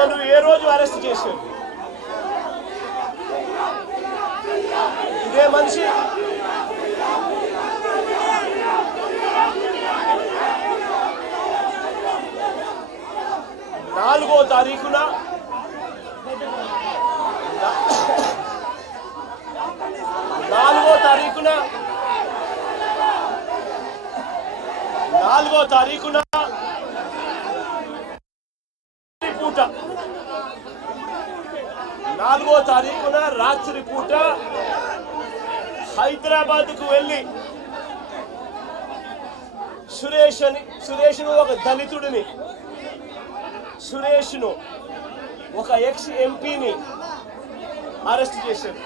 నన్ను ఏ రోజు అరెస్ట్ చేశారు? ఇదే మనిషి 4వ తారీఖున 4వ తారీఖున రాత్రి పూట హైదరాబాద్కు వెళ్ళి సురేష్ను ఒక దళితుడిని, సురేష్ను ఒక ఎక్స్ ఎంపీని అరెస్ట్ చేశారు.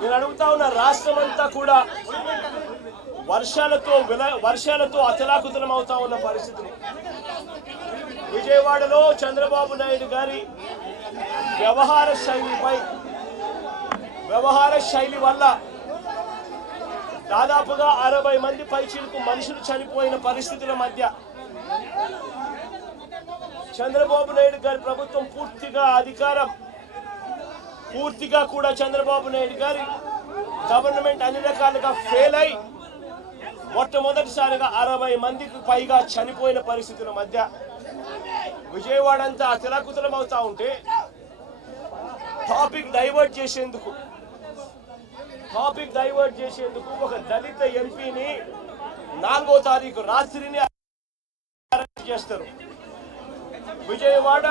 నేను అడుగుతా ఉన్న రాష్ట్రమంతా కూడా వర్షాలతో అతలాకుతలం అవుతా ఉన్న పరిస్థితిని విజయవాడలో చంద్రబాబు నాయుడు గారి వ్యవహార శైలి వల్ల దాదాపుగా 60 మంది పైచిలకు మనుషులు చనిపోయిన పరిస్థితుల మధ్య చంద్రబాబు నాయుడు గారి ప్రభుత్వం పూర్తిగా కూడా చంద్రబాబు నాయుడు గారి గవర్నమెంట్ అన్ని రకాలుగా ఫెయిల్ అయి మొట్టమొదటిసారిగా 60 మందికి పైగా చనిపోయిన పరిస్థితుల మధ్య విజయవాడ అంతా అతలాకుతలం అవుతా ఉంటే టాపిక్ డైవర్ట్ చేసేందుకు ఒక దళిత ఎంపీని 4వ తారీఖు రాత్రిని అరెస్ట్ చేస్తారు. విజయవాడ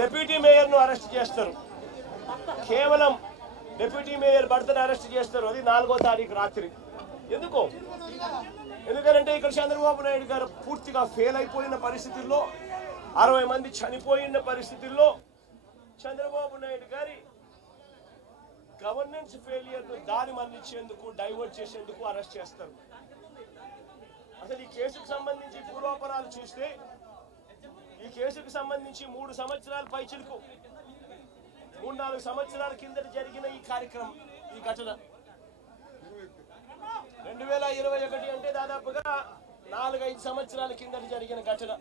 డిప్యూటీ మేయర్ను అరెస్ట్ చేస్తారు. కేవలం డిప్యూటీ మేయర్ భర్తను అరెస్ట్ చేస్తారు. అది 4వ తారీఖు రాత్రి. ఎందుకంటే ఇక్కడ చంద్రబాబు నాయుడు గారు పూర్తిగా ఫెయిల్ అయిపోయిన పరిస్థితుల్లో, 60 మంది చనిపోయిన పరిస్థితుల్లో చంద్రబాబు నాయుడు గారి గవర్నెన్స్ ఫెయిలియర్ను దారి మళ్లించేందుకు, డైవర్ట్ చేసేందుకు అరెస్ట్ చేస్తారు. అసలు ఈ కేసుకు సంబంధించి పూర్వాపరాలు చూస్తే ఈ కేసుకు సంబంధించి 3 సంవత్సరాల పైచిలకు 3-4 సంవత్సరాల కిందట జరిగిన ఈ కార్యక్రమం, ఈ ఘటన 2021 అంటే దాదాపుగా 4-5 సంవత్సరాల కిందట జరిగిన ఘటన.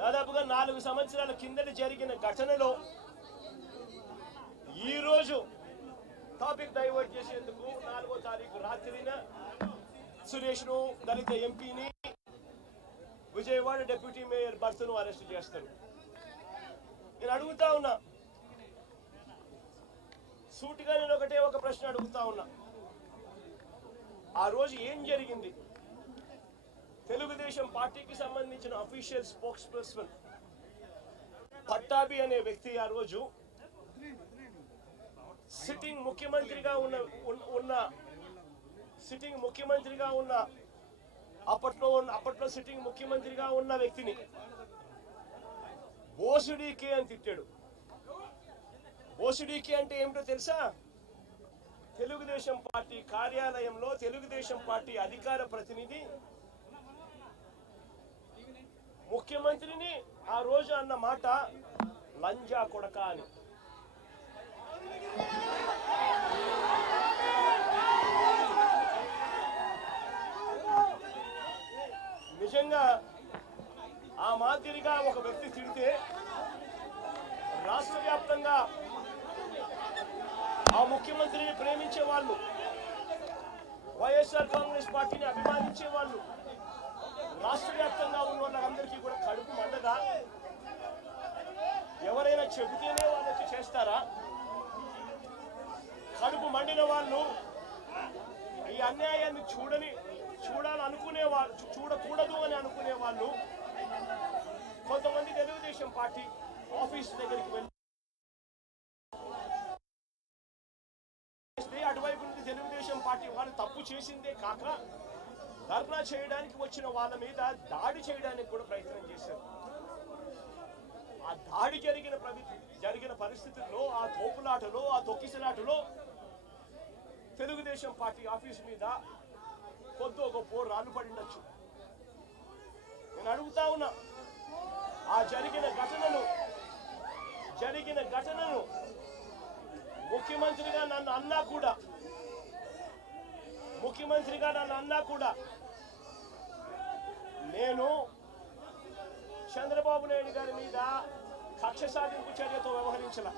దాదాపుగా 4 సంవత్సరాల కిందట జరిగిన ఘటనలో ఈ రోజు టాపిక్ డైవర్ట్ చేసేందుకు 4వ తారీఖు రాత్రిన సురేష్ను, దళిత ఎంపీని, విజయవాడ డిప్యూటీ మేయర్ భర్తను అరెస్ట్ చేస్తారు. నేను అడుగుతా ఉన్నా, సూటిగా నేను ఒక ప్రశ్న అడుగుతా ఉన్నా. ఆ రోజు ఏం జరిగింది? తెలుగుదేశం పార్టీకి సంబంధించిన అఫీషియల్ స్పోక్స్ పర్సన్ పట్టాభి అనే వ్యక్తి ఆ రోజు సిట్టింగ్ ముఖ్యమంత్రిగా ఉన్న అప్పట్లో సిట్టింగ్ ముఖ్యమంత్రిగా ఉన్న వ్యక్తిని బోసుడీకే అని తిట్టాడు. బోసుడీకే అంటే ఏమిటో తెలుసా? తెలుగుదేశం పార్టీ కార్యాలయంలో తెలుగుదేశం పార్టీ అధికార ప్రతినిధి ముఖ్యమంత్రిని ఆ రోజు అన్న మాట లంజా కొడక అని. నిజంగా ఆ మాదిరిగా ఒక వ్యక్తి తిడితే రాష్ట్ర వ్యాప్తంగా ఆ ముఖ్యమంత్రిని ప్రేమించే వాళ్ళు, వైఎస్ఆర్ కాంగ్రెస్ పార్టీని అభిమానించే వాళ్ళు, రాష్ట్ర వ్యాప్తంగా ఉన్న వాళ్ళందరికీ కూడా కడుపు మండదా? ఎవరైనా చెబితేనే వాళ్ళు వచ్చి చేస్తారా? కడుపు మండిన వాళ్ళు, ఈ అన్యాయాన్ని చూడాలనుకునే వాళ్ళు, చూడకూడదు అని అనుకునే వాళ్ళు కొంతమంది తెలుగుదేశం పార్టీ ఆఫీస్ దగ్గరికి వెళ్ళి అటువైపు నుండి తెలుగుదేశం పార్టీ వాళ్ళు తప్పు చేసిందే కాక ధర్నా చేయడానికి వచ్చిన వాళ్ళ మీద దాడి చేయడానికి కూడా ప్రయత్నం చేశారు. ఆ దాడి జరిగిన పరిస్థితుల్లో, ఆ తోపులాటలో, ఆ తొక్కిసలాటలో తెలుగుదేశం పార్టీ ఆఫీస్ మీద కొద్దో గొప్ప రాళ్ళు పడిండొచ్చు. నేను అడుగుతా ఉన్నా, ఆ జరిగిన ఘటనను ముఖ్యమంత్రిగా నన్ను అన్నా కూడా ముఖ్యమంత్రిగా నన్ను అన్నా కూడా నేను చంద్రబాబు నాయుడు గారి మీద కక్ష సాధింపు చర్యతో వ్యవహరించాల.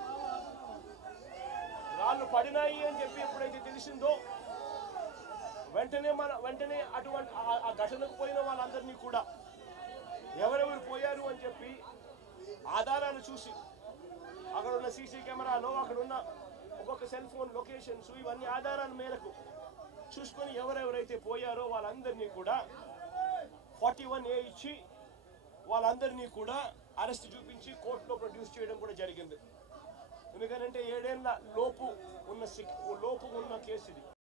రాళ్ళు పడినాయి అని చెప్పి ఎప్పుడైతే తెలిసిందో వెంటనే అటువంటి ఆ ఘటనకు పోయిన వాళ్ళందరినీ కూడా ఎవరెవరు పోయారు అని చెప్పి ఆధారాలు చూసి అక్కడ ఉన్న సీసీ కెమెరాలో అక్కడ ఉన్న ఒక్కొక్క సెల్ ఫోన్ లొకేషన్స్ ఇవన్నీ ఆధారాల మేరకు చూసుకొని ఎవరెవరైతే పోయారో వాళ్ళందరినీ కూడా 41A ఇచ్చి వాళ్ళందరినీ కూడా అరెస్ట్ చూపించి కోర్టులో ప్రొడ్యూస్ చేయడం కూడా జరిగింది. ఎందుకంటే 7 ఏళ్ల లోపు ఉన్న కేసు ఇది.